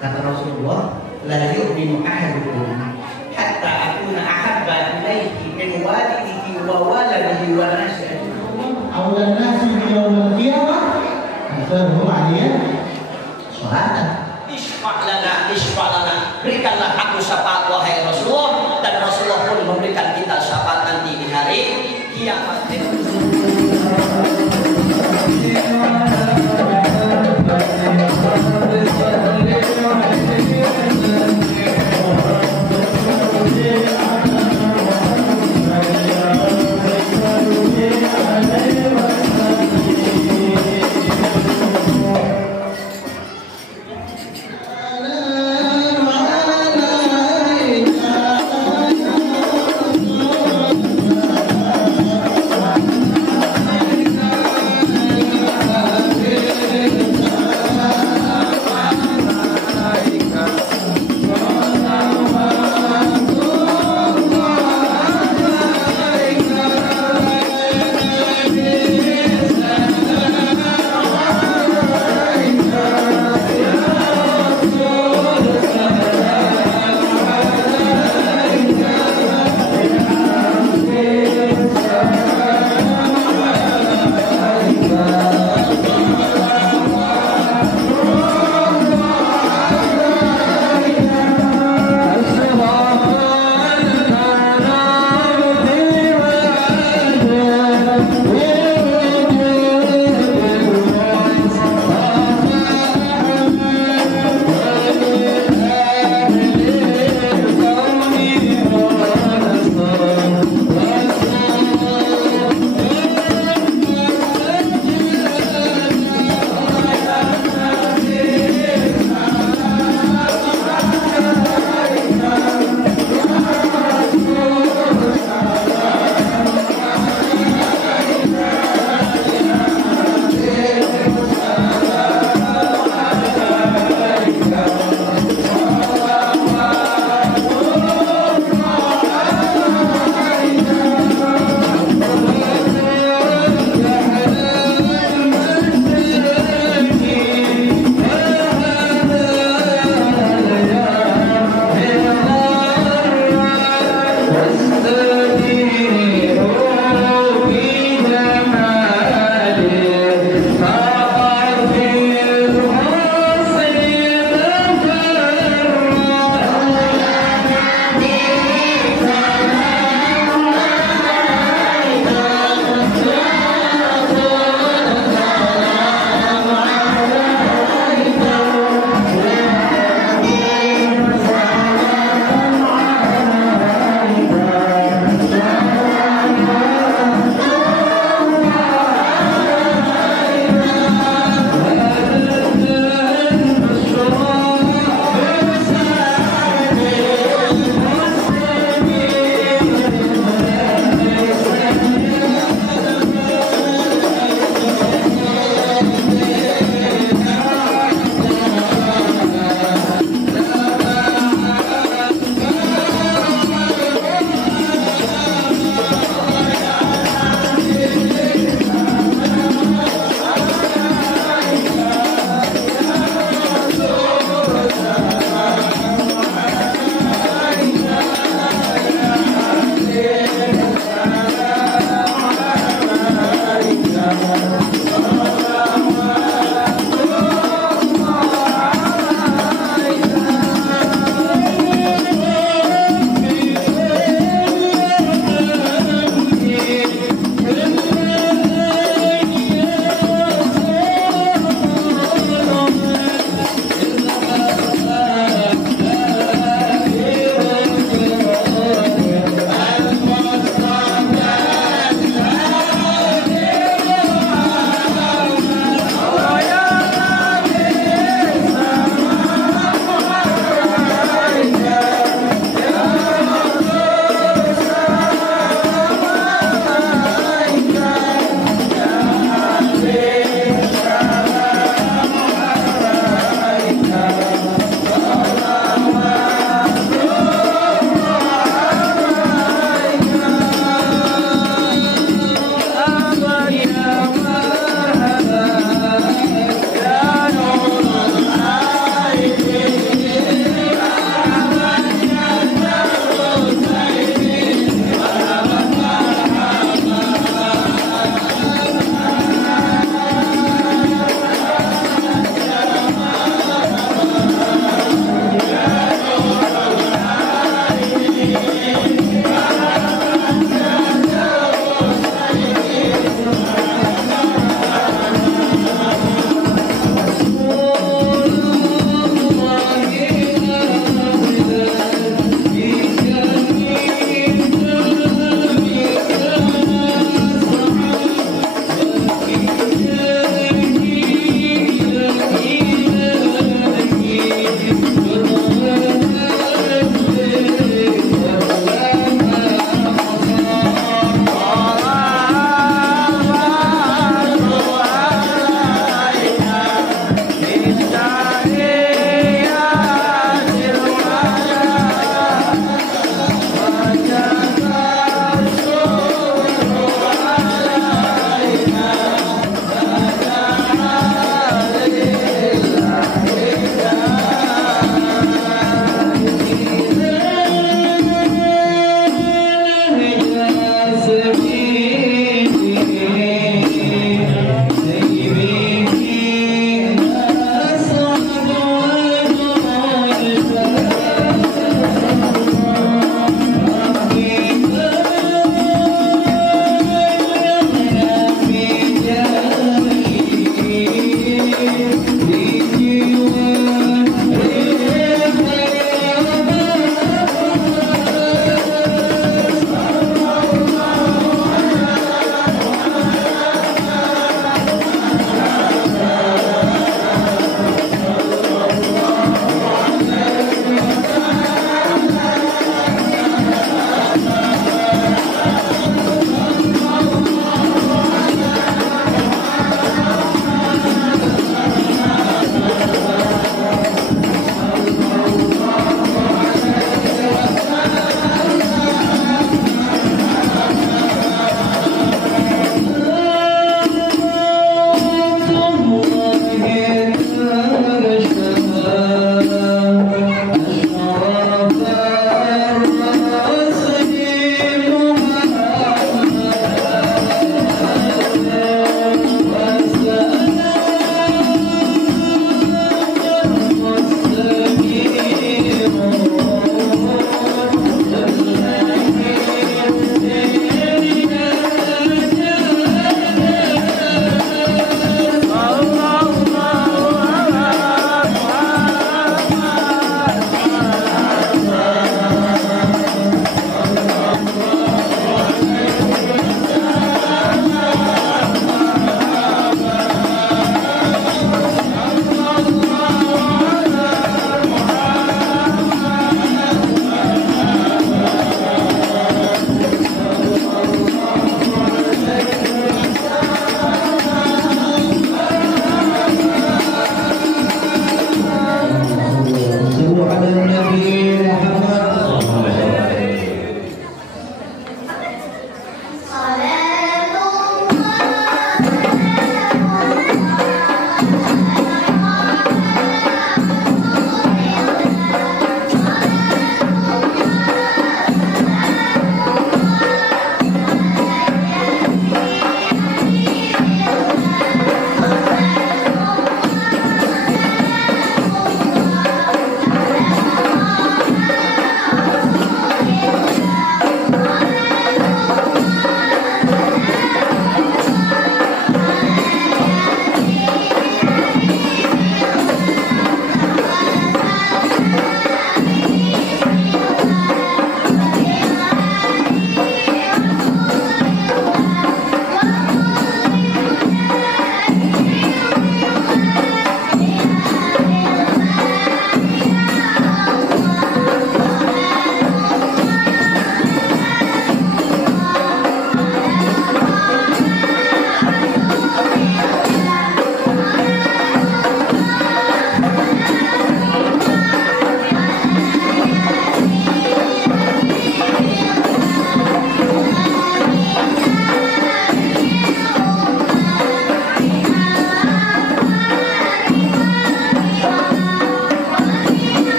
Kata Rasulullah, la yu'minu ahadukum hatta akuna ahabba ilaihi min walidihi wa waladihi wa nasi ajma'in. Awlan nasi yaumil qiyamah aktsaruhum 'alaihi sholatan. Isfa'lana, berikanlah aku syafaat wahai Rasulullah, dan Rasulullah pun memberikan kita syafaat nanti di hari kiamat.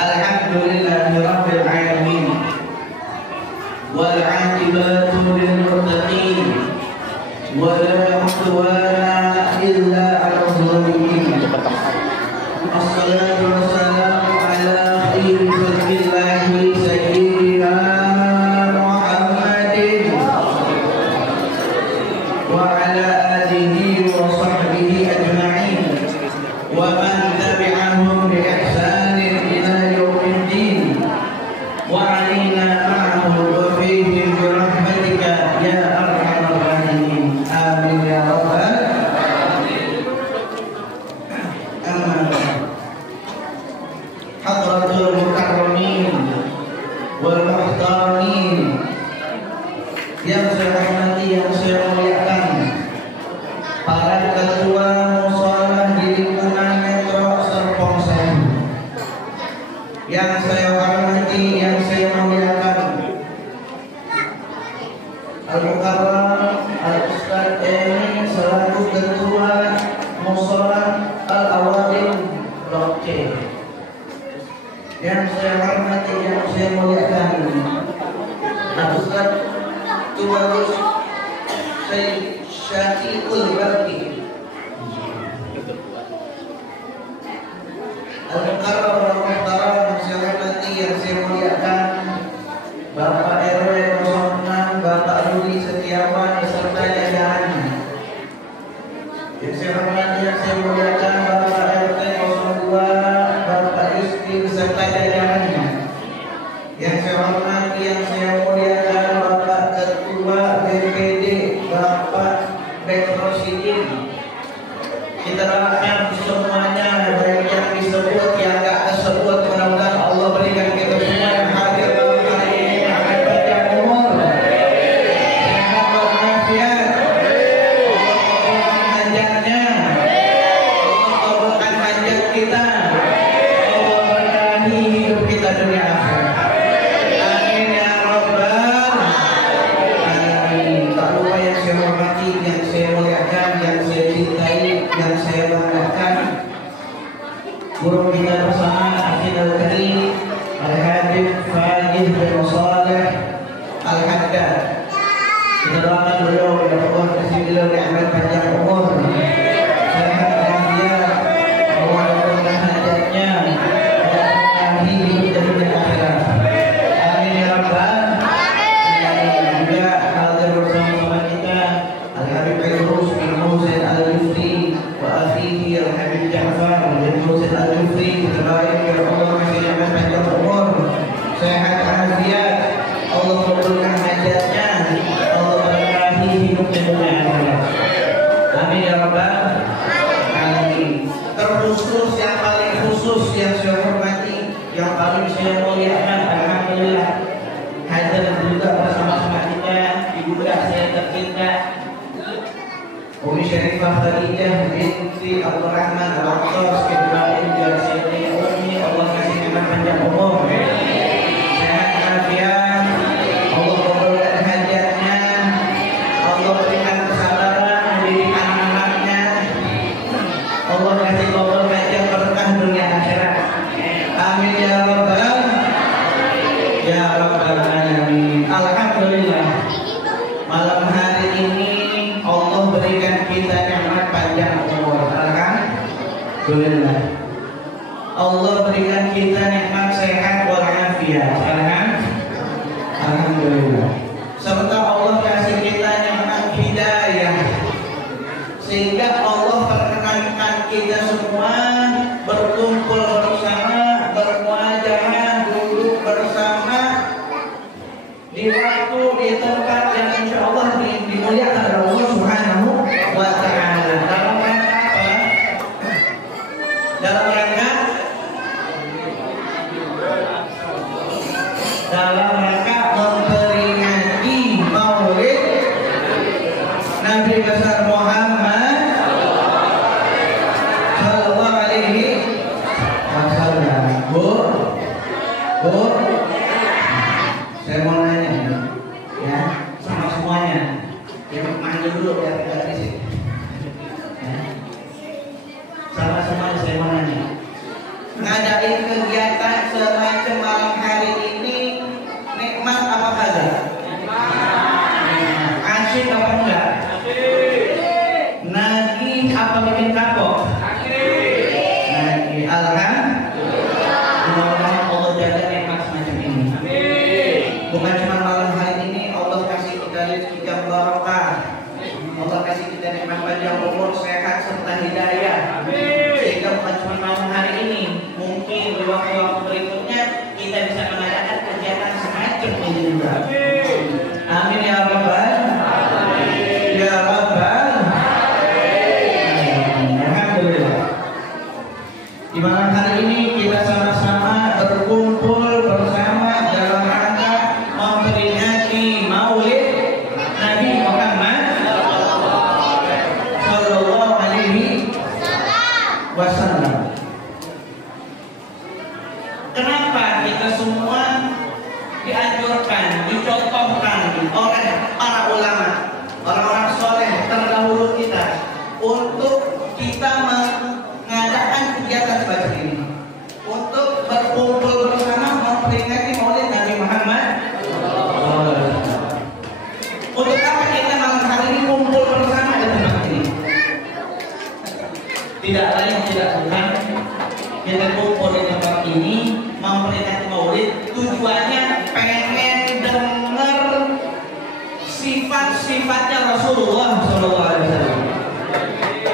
Alhamdulillahirabbil alamin. Wal 'aqibatu lil muttaqin. Wa la 'udwana illa 'alal zalimin. Assalatu wassalamu ala khairi khalqillahi sayyidina Muhammadin wa ala alihi wa sahbihi ajma'in wa man tabi'ahum bi ihsanin ila yaumiddin wa 'alaina ma'ahum wa fihim bi rahmatika ya arhamar rahimin. Amin ya rabbal Hadratul Mukarramin wal Muhtaramin, yang saya hormati, yang saya muliakan, para ketua musholah di lingkungan Metro Serpong Sewu, yang saya hormati, yang saya muliakan, Al-Mukarram Al-Ustaz Eni selaku ketua musholah Al-Awadil Blok C, yang saya hormati, yang saya muliakan, Ustaz Tubagus Sayyid Syafiqul Barki, Al-Mukarram Al-Muhtaram, yang saya hormati, yang saya muliakan, Bapak RW 06, Bapak Rudi Setiawan beserta jajarannya, yang saya hormati, yang saya muliakan, Bapak RT 02, Bapak Yusti beserta jajarannya, yang saya hormati, yang saya muliakan, Bapak Ketua BPD, Bapak Bedrosidin. Kita doakan semuanya, baik yang disebut, yang gak tersebut, mudah-mudahan Allah berikan kita semua yang hadir dalam hari ini akan panjang umur, sehat walafiat, Allah hajatnya, Allah kabulkan hajat kita, Allah berkahi hidup kita dunia akhirat. Amin ya rabbal alamin. Tak lupa yang saya hormati, yang saya muliakan, yang saya cintai, yang saya banggakan, guru kita bersama Akhirul Karim Al-Habib Fajih bin Saleh Al-Haddad. Kita doakan beliau, ya Allah kasih beliau nikmat panjang umur, sehat walafiat, Allah kabulkan hajatnya, Allah berkahi hidup dan dunia akhirat. Amin ya rabbal alamin. Juga hadir bersama kita Al-Habib Idrus bin Muhsin Al-Jufri wa akhihi Al-Habib Ja'far bin Muhsin Al-Jufri. Kita doakan ya Allah kasih nikmat panjang umur, sehat walafiat, Allah kabulkan hajatnya, Allah berkahi hidup dan dunia akhirat. Amin ya rabbal alamin. Terkhusus, yang paling khusus, yang saya hormati, yang paling saya muliakan, alhamdulillah hadir juga bersama-sama kita ibu saya tercinta Umi Syarifah Khadijah binti Abdul Rahman Al-Aqtas Kedua Injil Umi, Allah kasih nikmat panjang umur, sehat walafiat, Allah kabulkan hajatnya, Allah berikan kesabaran mendidik anak-anaknya, Allah kasih kabul hajat berkah dunia akhirat. Amin ya rabbal alamin. Alhamdulillah, malam hari ini Allah berikan kita nikmat panjang umur. Alhamdulillah, Allah berikan kita nikmat sehat walafiat. Alhamdulillah. Serta Allah kasih kita nikmat hidayah, sehingga Allah perkenankan kita semua berkumpul bersama, bermuajahah, duduk bersama di waktu, di tempat yang insya Allah dimuliakan oleh Allah Subhanahu wa Ta'ala. Dalam rangka apa? Dalam rangka memperingati Maulid Nabi besar Muhammad Sallallahu Alaihi Wasallam. Bu, saya mau nanya, ya, sama semuanya. Yang manggil dulu biar tidak berisik. Ya. Sama semuanya saya mau nanya. makin kapok? Lagi. Alhamdulillah. Mudah-mudahan Allah jaga nikmat semacam ini. Bukan cuma malam hari ini Allah kasih kita rezeki yang barokah. Allah kasih kita nikmat panjang umur, sehat serta hidayah. Sehingga bukan cuma malam hari ini, mungkin di waktu-waktu berikutnya kita bisa mengadakan kegiatan semacam ini juga. Amin ya rabbal ya rabbal alhamdulillah. Di malam hari ini kita sama-sama berkumpul bersama dalam rangka memperingati Maulid Nabi Muhammad Sallallahu Alaihi Wasallam. Kenapa kita semua dianjurkan, dicontohkan oleh para ulama, orang-orang soleh terdahulu kita untuk kita mengadakan kegiatan seperti ini, untuk berkumpul bersama memperingati Maulid Nabi Muhammad. Untuk apa kita malam hari ini kumpul bersama di tempat ini? Tidak lain tidak bukan kita kumpul di tempat ini memperingati Maulid, tujuannya pengen dengar sifat-sifatnya Rasulullah Sallallahu Alaihi Wasallam.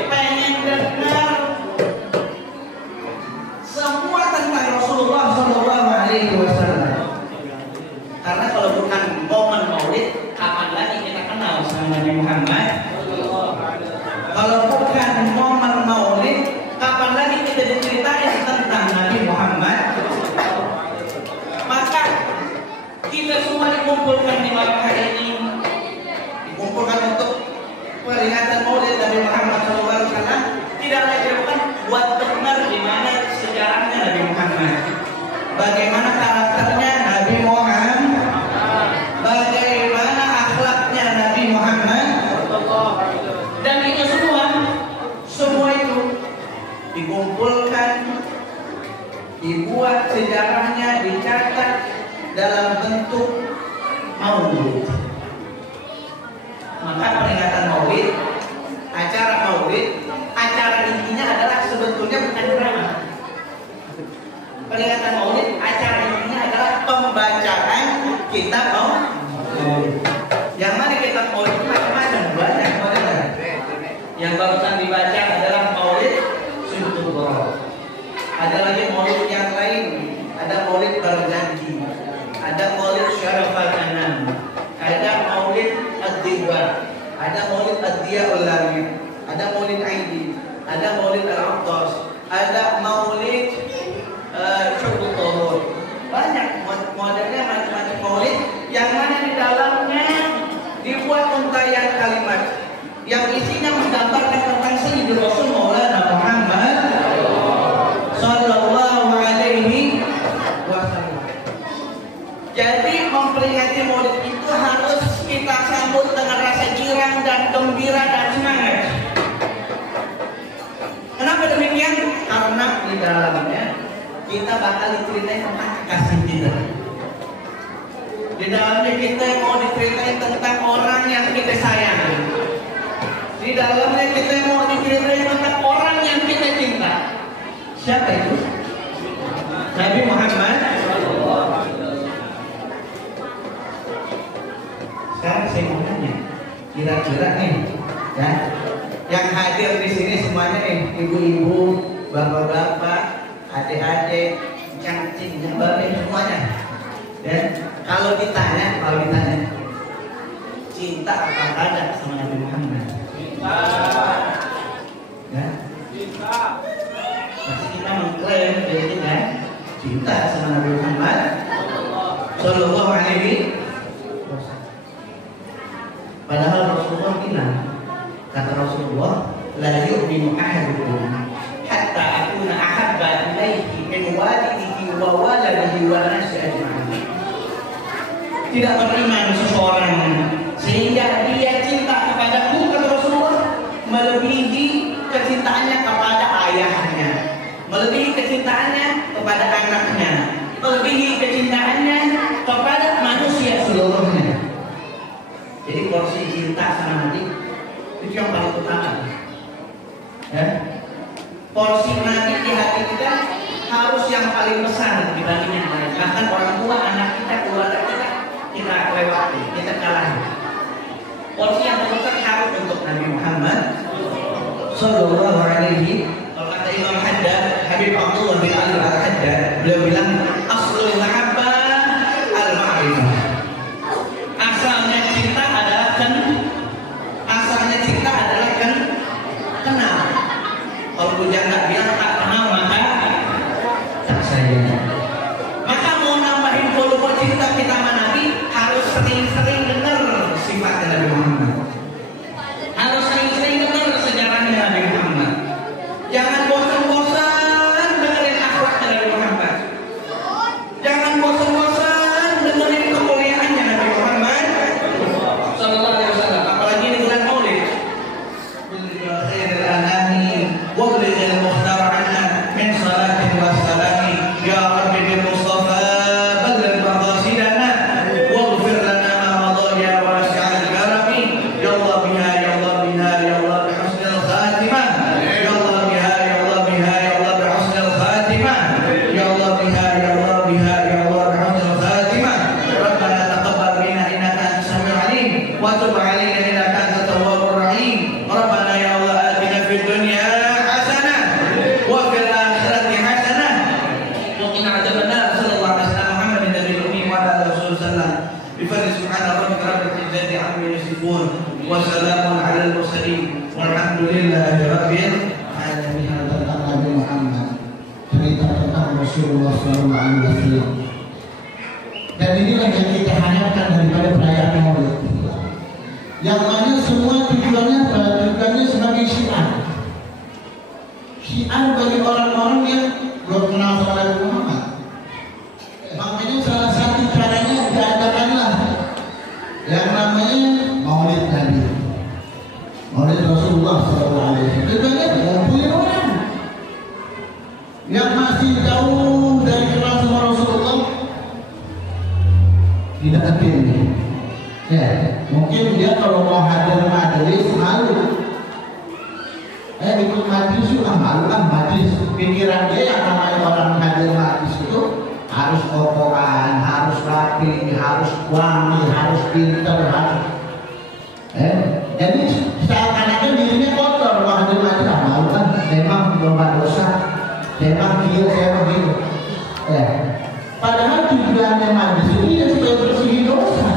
Pengen dengar semua tentang Rasulullah Sallallahu Alaihi Wasallam. Karena kalau bukan momen Maulid, kapan lagi kita kenal sama Nabi Muhammad? Kalau bukan momen Maulid, kapan lagi kita diceritain tentang Nabi Muhammad? Maka kita semua dikumpulkan di malam hari ini, dikumpulkan untuk peringatan Maulid Nabi Muhammad SAW. Tidak lagi bukan buat dengar gimana sejarahnya Nabi Muhammad, bagaimana karakternya Nabi Muhammad, bagaimana akhlaknya Nabi Muhammad, dan itu semua itu dikumpulkan, dibuat sejarahnya, dicatat dalam bentuk Maulid. Maka peringatan Maulid, acara intinya adalah sebetulnya bukan drama. Peringatan Maulid, acara intinya adalah pembacaan kitab Maulid. Yang mana kitab Maulid itu macam-macam, banyak banget. Yang barusan dibaca adalah Maulid Sunnatullah. Ada lagi Maulid yang lain, ada Maulid berjanji, ada Maulid Syarafal Anam, ada Maulid Ad-Diwa, ada Maulid Ad-Diyaul Lamid, ada Maulid Aidi, ada Maulid Al-Aqtas, ada Maulid Syukur Tuhur. Banyak modelnya, macam-macam Maulid yang mana di dalamnya dibuat untayan kalimat yang isinya menggambarkan tentang Sayyidul Rasul Maulana Muhammad Sallallahu Alaihi Wasallam. Jadi memperingati Maulid itu harus kita sambut dengan rasa girang dan gembira dan semangat. Kenapa demikian? Karena di dalamnya kita bakal diceritain tentang kekasih kita. Di dalamnya kita mau diceritain tentang orang yang kita sayang. Di dalamnya kita mau diceritain tentang orang yang kita cinta. Siapa itu? Nabi Muhammad. Sekarang saya mau nanya, kira-kira nih, ya, yang hadir di sini semuanya nih, ibu-ibu, bapak-bapak, adik-adik, cangcing, jembalin semuanya. Dan kalau ditanya, cinta apa ada sama Nabi Muhammad? Cinta. Ya? Cinta. Pasti kita mengklaim jadi kita cinta sama Nabi Muhammad Sallallahu Alaihi Wasallam. Padahal Rasulullah bilang, kata Rasulullah, la yu'minu ahadukum hatta akuna ahabba ilaihi min walidihi wa waladihi wa nasi ajma'in. Tidak beriman seseorang sehingga dia cinta kepadaku, kata Rasulullah, melebihi kecintaannya kepada ayahnya, melebihi kecintaannya kepada anaknya, melebihi kecintaannya kepada manusia seluruhnya. Jadi porsi cinta sama Nabi itu yang paling utama. Ya. Porsi Nabi di hati kita harus yang paling besar dibanding yang lain. Bahkan orang tua, anak kita, keluarga kita lewati, kita kalahin. Porsi yang terbesar harus untuk Nabi Muhammad Sallallahu Alaihi. Kalau kata Imam Haddad, Habib Abdullah bin Ali Al-Haddad, beliau bilang aslul mahabbah al-ma'rifah. Asalnya cinta adalah kenal. Kalau bujang tak bilang tak kenal maka tak sayang. Maka mau nambahin volume cinta kita sama Nabi, harus sering-sering dengar sifatnya Nabi Muhammad. Harus sering-sering dengar sejarahnya Nabi Muhammad. Jangan bosan-bosan dengerin akhlaknya Nabi Muhammad. Jangan bosan-bosan dengerin kemuliaannya Nabi Muhammad Sallallahu Alaihi Wasallam. Apalagi di bulan Maulid. وابلغ المختار عنا من صلاة وسلام يا رب بالمصطفى بلغ مقاصدنا واغفر لنا ما مضى يا واسع الكرم يا الله بها يا الله بها يا الله بحسن الخاتمة يا الله بها يا الله بها يا الله بحسن الخاتمة يا الله بها يا الله بها يا الله بحسن الخاتمة ربنا تقبل منا إنك أنت السميع العليم وتب علينا إنك أنت التواب الرحيم ربنا يا الله آتنا في الدنيا وفي الآخرة حسنة وقنا عذاب النار صلى الله عليه وسلم محمد النبي الأمي وعلى آله وصحبه وسلم بفضل سبحان ربك رب العزة عما يصفون وسلام على المرسلين والحمد لله رب العالمين. Tentang Nabi Muhammad, cerita tentang Rasulullah SAW. Dan inilah yang kita harapkan daripada perayaan Maulid. Yang mana semua tujuannya sebagai syiar. Syiar bagi orang-orang yang belum kenal sama Nabi Muhammad. Makanya salah satu caranya diadakanlah yang namanya Maulid Nabi, Maulid Rasulullah SAW. Tujuannya mengumpulkan orang yang masih jauh dari kenal sama Rasulullah, tidak penting. Ya, mungkin dia kalau mau hadir majelis malu. Ikut majlis juga malu kan majlis. Pikiran dia yang namanya orang hadir majlis itu harus kokoran, harus rapi, harus wangi, harus pintar, harus. Jadi seakan-akan dirinya kotor kalau hadir majlis. Malu kan, memang berbuat dosa, memang dia begitu. Padahal tujuannya majlis ini ya supaya bersih dosa.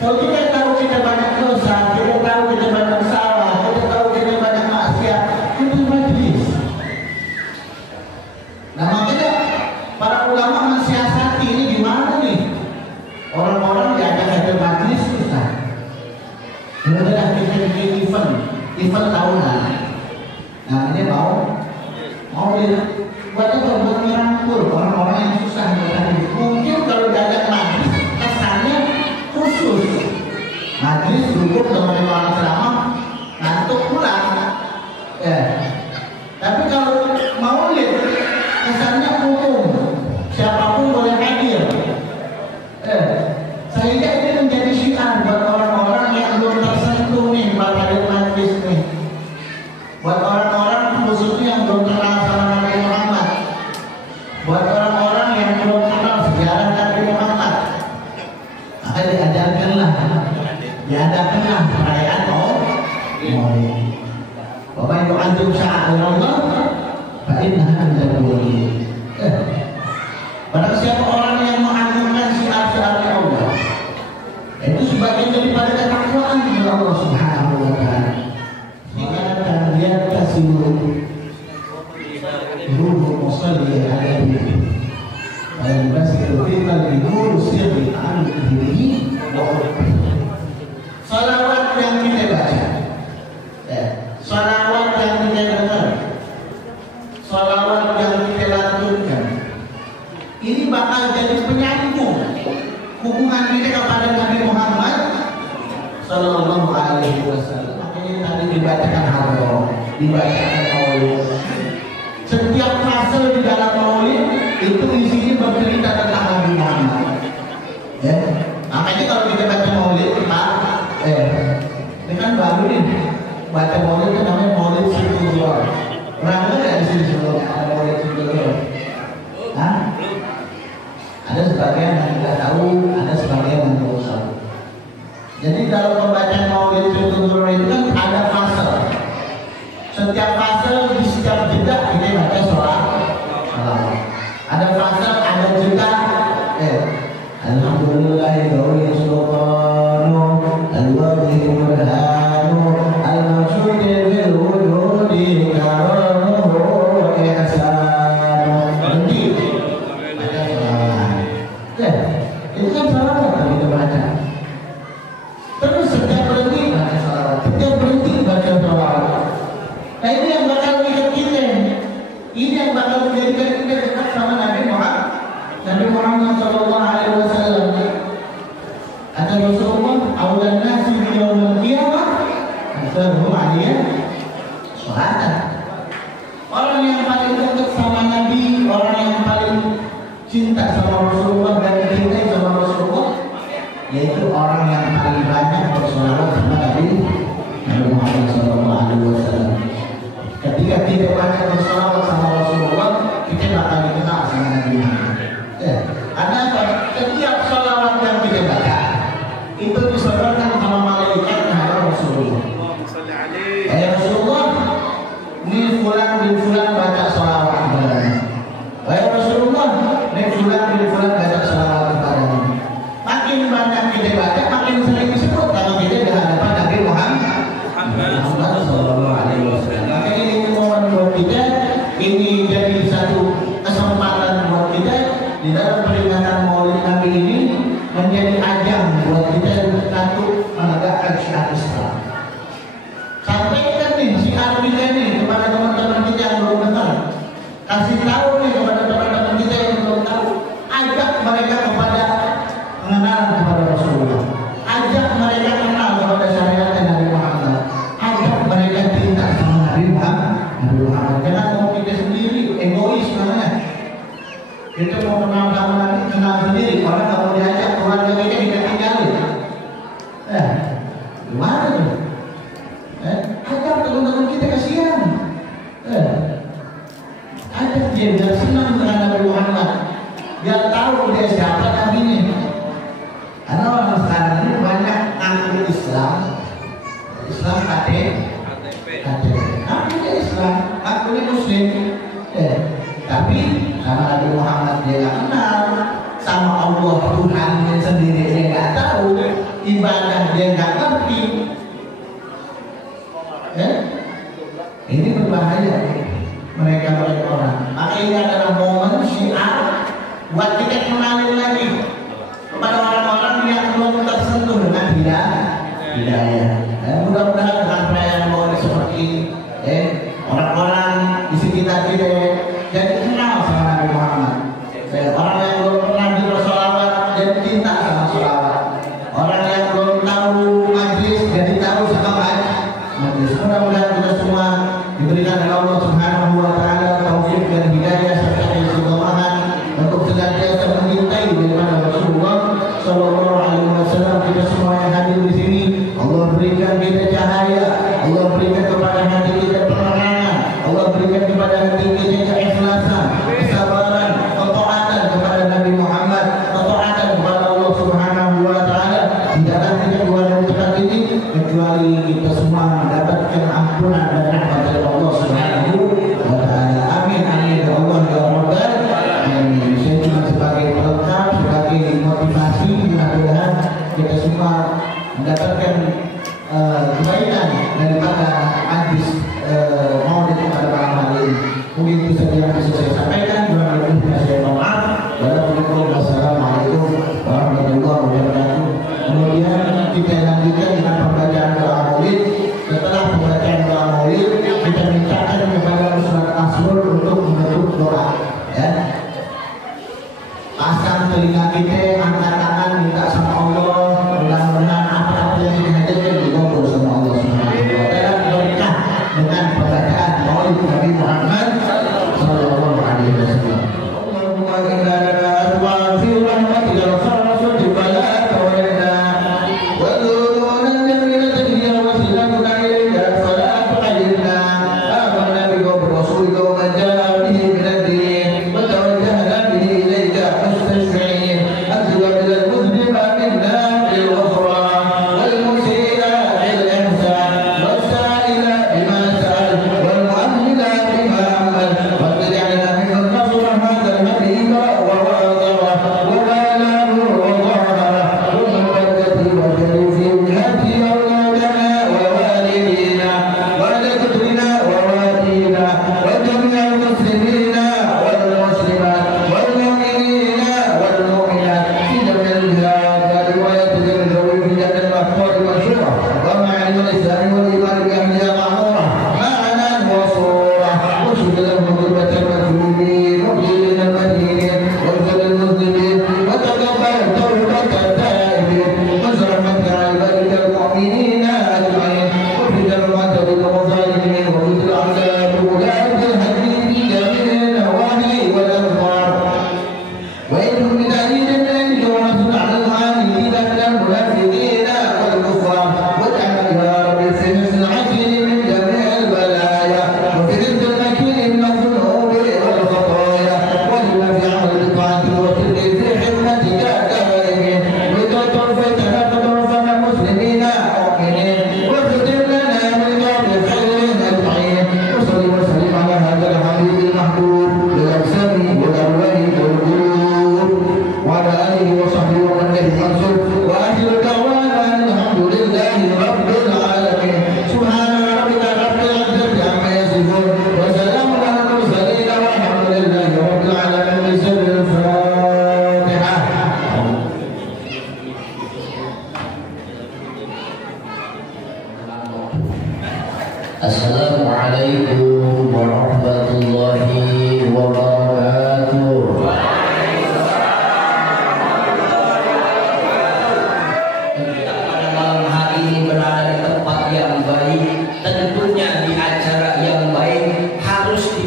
Kalau kita tahu kita banyak dosa, kita tahu kita banyak salah, kita tahu kita banyak maksiat, itu majlis. Nah makanya para ulama mensiasati ini gimana nih? Orang-orang diajak hadir majlis susah. Sudah kita bikin event tahunan. Nah ini mau buatnya buat merangkul orang-orang yang susah. Mungkin kalau diajak majlis kesannya khusus. Majlis duduk dengan orang ceramah ngantuk pulang. Tapi kalau Maulid kesannya umum, siapapun boleh hadir. Sehingga ini menjadi syiar buat orang-orang yang belum tersentuh nih pada majlis nih. Buat orang-orang khususnya yang belum kenal sama Nabi Muhammad. Buat orang-orang yang belum kenal sejarah Nabi Muhammad. Maka diadakanlah perayaan Maulid. Wa man yu'azzim sya'airallah fa innaha min al-wali. Barang siapa orang yang mengagungkan syiar-syiar Allah, itu sebagian daripada ketakwaan kepada Allah Subhanahu wa taala. Maka dia kasih ruh musalli alaihi wa yubasiru fi qalbi nur sirri an dirihi wa salawat yang kita baca, salawat yang kita dengar, salawat yang kita lantunkan, ini bakal jadi penyambung hubungan kita kepada Nabi Muhammad Sallallahu Alaihi Wasallam. Makanya tadi dibacakan hadroh, dibacakan Maulid. Setiap fase di dalam Maulid itu isinya bercerita tentang Nabi Muhammad. Makanya kalau kita baca Maulid, ini kan baru nih baca Maulid itu namanya Maulid Sirkullah. Pernah dengar di sini sebelumnya ada maulid sebelumnya? Hah? Ada sebagian yang tidak tahu, ada sebagian yang tidak tahu. Jadi dalam pembacaan maulid Fitrul itu kan ada fase. Setiap fase di setiap jeda kita baca sholat. Ada fase, ada jeda. Alhamdulillahirabbil sultanu al-wahidul burhanu al-mawjudil bil wujudi karamuhu ihsanu. Berhenti baca sholawat. Itu kan sholawat yang kita baca. Terus setiap berhenti baca sholawat, setiap berhenti baca sholawat. Nah ini yang bakal mengikat kita. Ini yang bakal menjadikan kita dekat sama Nabi Muhammad sallallahu alaihi wasallam. Kata Rasulullah, "Awlan nasi yaumil qiyamah antsaruhum alaihi sholatan." Orang yang paling dekat sama Nabi, orang yang paling cinta sama Rasulullah dan dicintai sama Rasulullah, yaitu orang yang paling banyak bersolawat sama Nabi Muhammad sallallahu alaihi wasallam. Ketika tidak banyak bersolawat sama Rasulullah, kita bakal dikenal sama Nabi Muhammad. Karena apa? Setiap sholawat yang kita baca itu disampaikan sama malaikat kepada Rasulullah. Rasulullah, ini fulan bin fulan baca sholawat kepadanya. Rasulullah, ini fulan bin fulan baca sholawat kepadanya. Makin banyak kita baca, makin sering disebut kalau kita di hadapan Nabi Muhammad sallallahu alaihi wasallam. Maka ini momen buat kita, ini jadi satu kesempatan buat kita di dalam peringatan Maulid Nabi ini menjadi ajang buat kita untuk menegakkan syiar Islam. Sampaikan nih syiar kita nih kepada teman-teman kita yang belum kenal. Kasih tahu nih kepada teman-teman kita yang belum tahu. Ajak mereka kepada pengenalan kepada Rasulullah. Ajak mereka kenal kepada syariat Nabi Muhammad. Ajak mereka cinta sama Nabi Muhammad. Jangan mau kita sendiri egois namanya. Kita mau kenal sama Nabi, kenal sendiri. Orang nggak mau diajak keluarga kita tinggalin. Gimana tuh? Ajak teman-teman kita kasihan. Ajak dia biar senang dengan Nabi Muhammad. Biar tahu dia siapa Nabi ini. Karena orang sekarang ini banyak ngaku Islam KTP. Ngakunya Islam, ngakunya Muslim. Tapi sama Nabi Muhammad dia nggak kenal, sama Allah Tuhan sendiri dia nggak tahu, ibadah dia nggak ngerti. Ini berbahaya mereka orang. Maka ini adalah momen syiar buat kita kenalin lagi kepada orang-orang yang belum tersentuh dengan hidayah. Mudah-mudahan dengan perayaan Maulid seperti ini, orang-orang di sekitar kita jadi kenal sama Nabi Muhammad. Orang yang belum pernah bersolawat jadi cinta sama solawat. Orang yang belum tahu majlis jadi tahu sama majlis. Mudah-mudahan kita semua diberikan oleh Allah Subhanahu wa taala taufik dan hidayah serta keberkahan untuk senantiasa mencintai daripada Rasulullah sallallahu alaihi wasallam. Kita semua yang hadir di sini, Allah berikan kita cahaya, Allah berikan kepada hati kita penerangan, Allah berikan kepada hati kita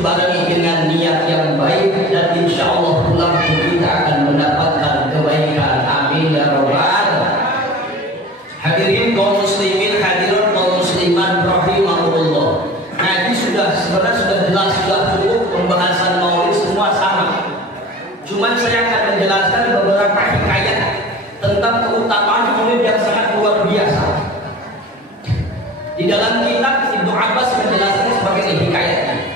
dibarengi dengan niat yang baik, dan insya Allah pulang kita akan mendapatkan kebaikan. Amin ya rabbal. Hadirin kaum muslimin, hadirat kaum muslimat rahimahullah. Nah, ini sebenarnya sudah jelas, sudah cukup pembahasan maulid, semua sama. Cuman saya akan menjelaskan beberapa hikayat tentang keutamaan maulid yang sangat luar biasa. Di dalam kitab Ibnu Abbas menjelaskan sebagai hikayatnya.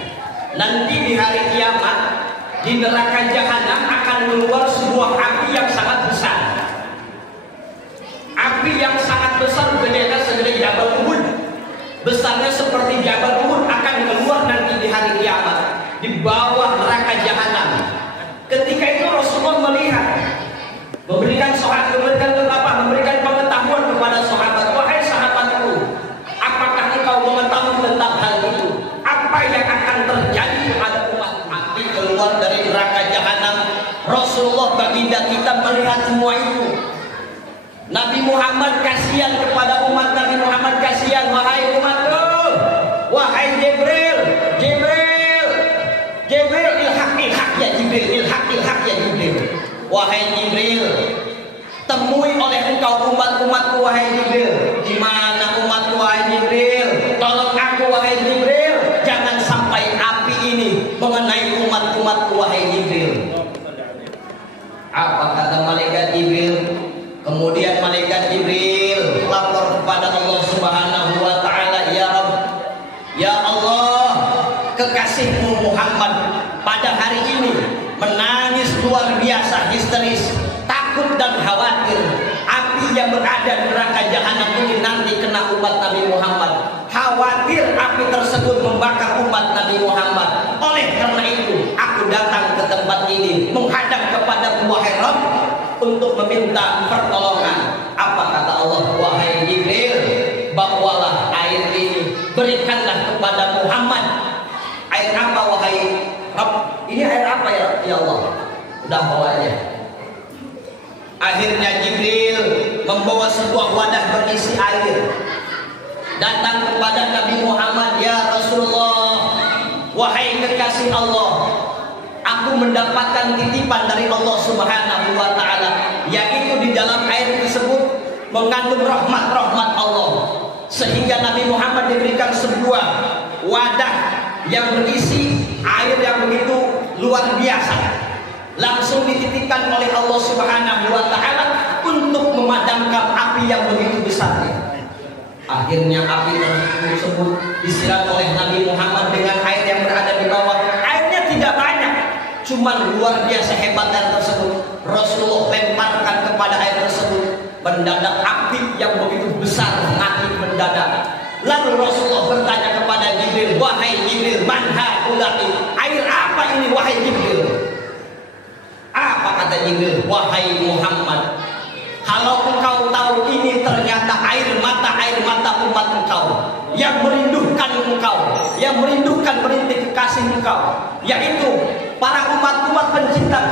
Nanti di hari kiamat di neraka jahanam akan keluar sebuah api yang sangat besar. Api yang sangat besar, gedenya segede Jabal Uhud. Besarnya seperti Jabal Uhud akan keluar nanti di hari kiamat di bawah neraka jahanam. Ketika itu Rasulullah melihat, memberikan pengetahuan kepada sahabat. Wahai sahabatku, apakah engkau mengetahui tentang hal itu? Apa yang akan terjadi pada umat? Api keluar dari neraka jahanam. Rasulullah baginda kita melihat semua itu. Nabi Muhammad kasihan kepada umat. Nabi Muhammad kasihan, wahai umatku, wahai Jibril, ilhaq ya Jibril, ilhaq ya Jibril. Wahai Jibril, temui oleh engkau umat-umatku wahai Jibril. Di mana umatku wahai Jibril? Tolong aku wahai Jibril, jangan sampai api ini mengenai umat-umatku wahai Jibril. Apa kata malaikat Jibril? Kemudian malaikat Jibril lapor kepada Allah Subhanahu wa taala, ya Rabb, ya Allah, kekasihmu Muhammad pada hari ini menangis luar biasa, histeris, takut dan khawatir. Api yang berada di neraka jahanam ini nanti kena umat Nabi Muhammad. Khawatir api tersebut membakar umat Nabi Muhammad. Oleh karena itu, aku datang ke tempat ini menghadap kepada wahai Rabb untuk meminta pertolongan. Apa kata Allah? Wahai Jibril, bawalah air ini, berikanlah kepada Muhammad. Air apa wahai Rabb? Ini air apa ya Allah? Udah bawa aja. Akhirnya Jibril membawa sebuah wadah berisi air, datang kepada Nabi Muhammad. Ya Rasulullah, wahai kekasih Allah, aku mendapatkan titipan dari Allah Subhanahu wa taala, yaitu di dalam air tersebut mengandung rahmat-rahmat Allah, sehingga Nabi Muhammad diberikan sebuah wadah yang berisi air yang begitu luar biasa, langsung dititipkan oleh Allah Subhanahu wa taala untuk memadamkan api yang begitu besar. Akhirnya api tersebut disiram oleh Nabi Muhammad dengan air yang berada di bawah. Airnya tidak banyak, cuma luar biasa hebat air tersebut. Rasulullah lemparkan kepada air tersebut, mendadak api yang begitu besar mati mendadak. Lalu Rasulullah bertanya kepada Jibril, wahai Jibril, man haula'i? Air apa ini wahai Jibril? Apa kata Jibril? Wahai Muhammad, kalau engkau tahu ini ternyata air mata umat engkau yang merindukan engkau, yang merindukan merintik kekasih engkau, yaitu para umat-umat pencinta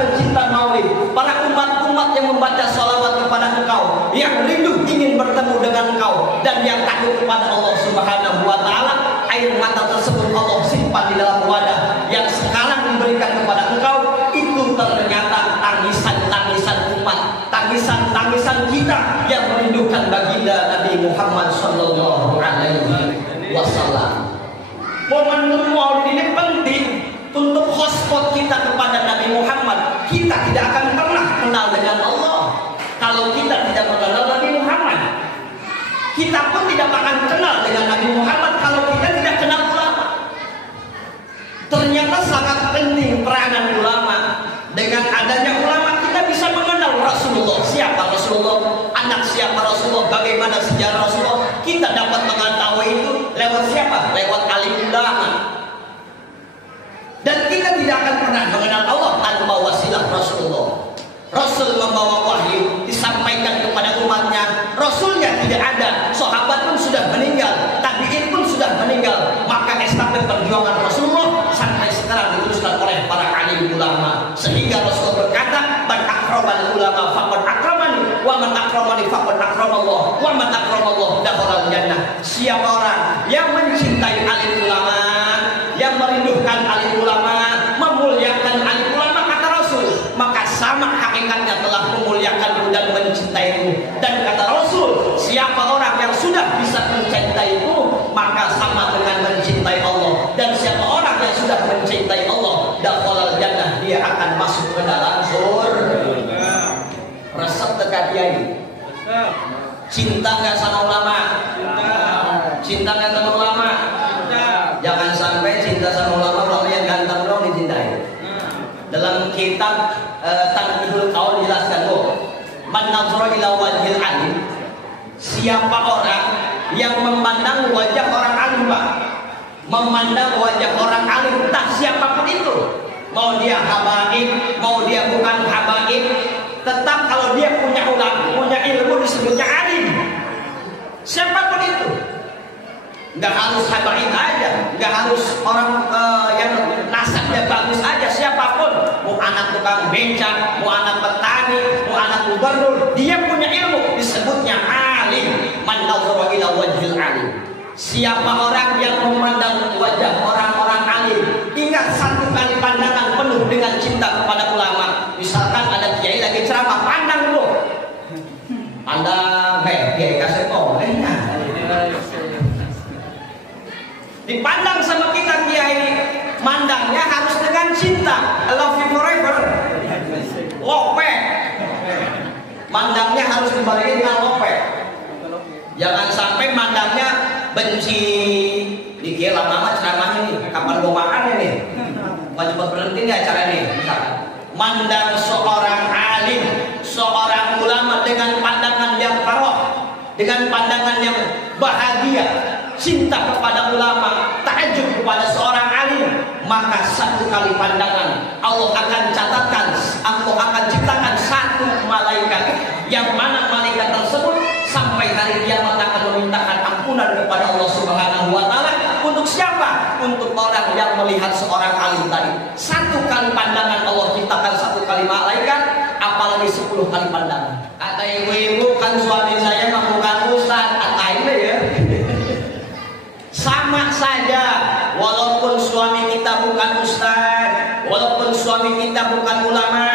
maulid, para umat-umat yang membaca salawat kepada engkau, yang rindu ingin bertemu dengan engkau, dan yang takut kepada Allah Subhanahu wa taala. Air mata tersebut Allah simpan di dalam wadah yang sekarang diberikan kepada engkau. Itu ternyata tangisan umat, tangisan kita yang merindukan baginda Nabi Muhammad sallallahu alaihi wasallam. Momen maulid ini penting untuk hotspot kita kepada Nabi Muhammad. Kita tidak akan pernah kenal dengan Allah kalau kita tidak mengenal Nabi Muhammad. Kita pun tidak akan kenal dengan Nabi Muhammad kalau kita tidak kenal ulama. Ternyata sangat penting peranan ulama. Dengan adanya ulama kita bisa mengenal Rasulullah. Siapa Rasulullah? Anak siapa Rasulullah? Bagaimana sejarah Rasulullah? Kita dapat mengetahui itu lewat siapa? Lewat alim ulama. Dan kita tidak akan pernah mengenal Allah tanpa wasilah Rasulullah. Rasul membawa wahyu, disampaikan kepada umatnya. Rasulnya tidak ada, sahabat pun sudah meninggal, tabi'in pun sudah meninggal. Maka estafet perjuangan Rasulullah sampai sekarang diteruskan oleh para alim ulama. Sehingga Rasul berkata, man akramal ulama faqad akramani, wa man akramani faqad akramallah, wa man akramallah dakhalal jannah. Siapa orang yang mencintai alim ulama, yang merindukan menghormatkan alim ulama, memuliakan alim ulama kata Rasul, maka sama hakikatnya telah memuliakanmu dan mencintaimu. Dan kata Rasul, siapa orang yang sudah bisa mencintaimu, maka sama dengan mencintai Allah. Dan siapa orang yang sudah mencintai Allah, dakhalal jannah, dia akan masuk ke dalam surga. Resep dekat kiai. Cinta nggak sama ulama? Cinta nggak sama ulama? Jangan sampai cinta sama ulama yang ganteng dong dicintai. Dalam kitab Tanbihul Qaul dijelaskan, man nazara ila wajhil alim, siapa orang yang memandang wajah orang alim, Pak, memandang wajah orang alim, entah siapapun itu, mau dia habaib, mau dia bukan habaib, tetap kalau dia punya ulama, punya ilmu disebutnya alim. Siapapun itu, nggak harus habaib aja, nggak harus orang yang nasabnya bagus aja, siapapun, mau anak tukang beca, mau anak petani, mau anak gubernur, dia punya ilmu disebutnya alim. Man nazara ila wajhil alim, siapa orang yang memandang wajah orang-orang alim, ingat satu kali pandangan penuh dengan cinta kepada ulama. Misalkan ada kiai lagi ceramah, pandang dulu, pandang, kiai kasih tau, dipandang sama kita kiai, mandangnya harus dengan cinta. I love you forever. Lope, mandangnya harus dibarengi dengan lope. Jangan sampai mandangnya benci. Di kiai lama-lama ceramah ini, kapan mau makan ini? Mau cepat berhenti nih acara ini. Mandang seorang alim, seorang ulama dengan pandangan yang faroh, dengan pandangan yang bahagia, cinta kepada ulama, takjub kepada seorang alim, maka satu kali pandangan Allah akan catatkan, Allah akan ciptakan satu malaikat, yang mana malaikat tersebut sampai hari kiamat akan memintakan ampunan kepada Allah Subhanahu wa taala. Untuk siapa? Untuk orang yang melihat seorang alim tadi. Satu kali pandangan Allah ciptakan satu kali malaikat, apalagi 10 kali pandangan. Kata ibu-ibu, kan suami saya bukan ustaz, katanya ya. Sama saja, walaupun suami kita bukan ustaz, walaupun suami kita bukan ulama,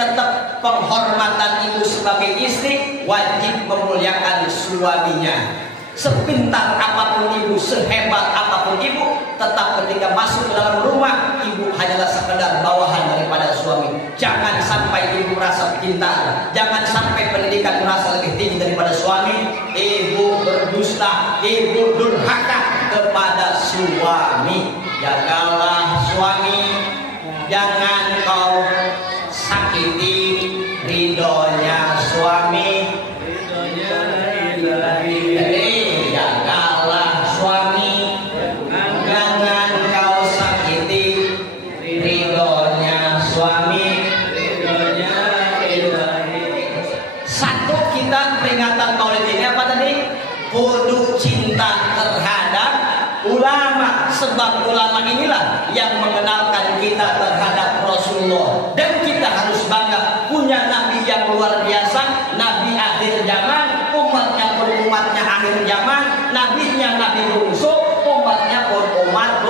tetap penghormatan ibu sebagai istri wajib memuliakan suaminya. Sepintar apapun ibu, sehebat apapun ibu, tetap ketika masuk ke dalam rumah, ibu hanyalah sekedar bawahan daripada suami. Jangan sampai ibu merasa pintar, jangan sampai pendidikan merasa lebih tinggi daripada suami. Ibu berdusta, ibu durhaka kepada suami. Jagalah suami, jangan kau sakiti ridhonya suami. Jadi jagalah suami, jangan kau sakiti ridhonya suami. Satu, kita peringatan Maulid ini apa tadi? Kudu cinta terhadap ulama, sebab ulama inilah yang mengenalkan kita terhadap Rasulullah. Dan kita harus bangga punya nabi yang luar biasa, nabi akhir zaman, umatnya pun umatnya akhir zaman, nabinya nabi bungsu, umatnya pun umat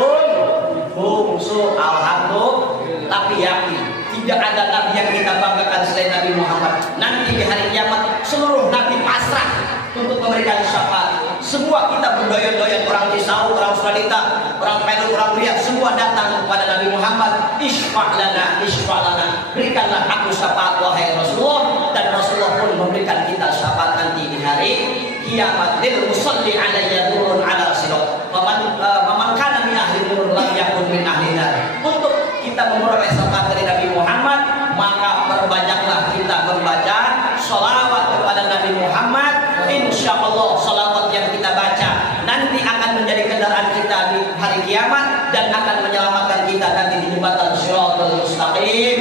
bungsu. Alhamdulillah. Tapi yakin tidak ada nabi yang kita banggakan selain Nabi Muhammad. Nanti di hari kiamat seluruh nabi pasrah untuk memberikan syafaat. Semua kita berdoa-doa, orang Cisau, orang Sulalita, orang Pedu, orang Riau, semua datang kepada Nabi Muhammad. Isfa'lana, isfa'lana, berikanlah aku syafaat wahai Rasulullah. Dan Rasulullah pun memberikan kita syafaat nanti di hari kiamat. Lil musalli alayya nurun ala sirat, faman kana min ahli nur lam yakun min ahli nar. Untuk kita memperoleh syafaat dari Nabi Muhammad, maka perbanyaklah kita membaca sholawat kepada Nabi Muhammad. Insya Allah sholawat yang kita baca nanti akan menjadi kendaraan kita di hari kiamat dan akan menyelamatkan kita nanti di jembatan Shiratal Mustaqim.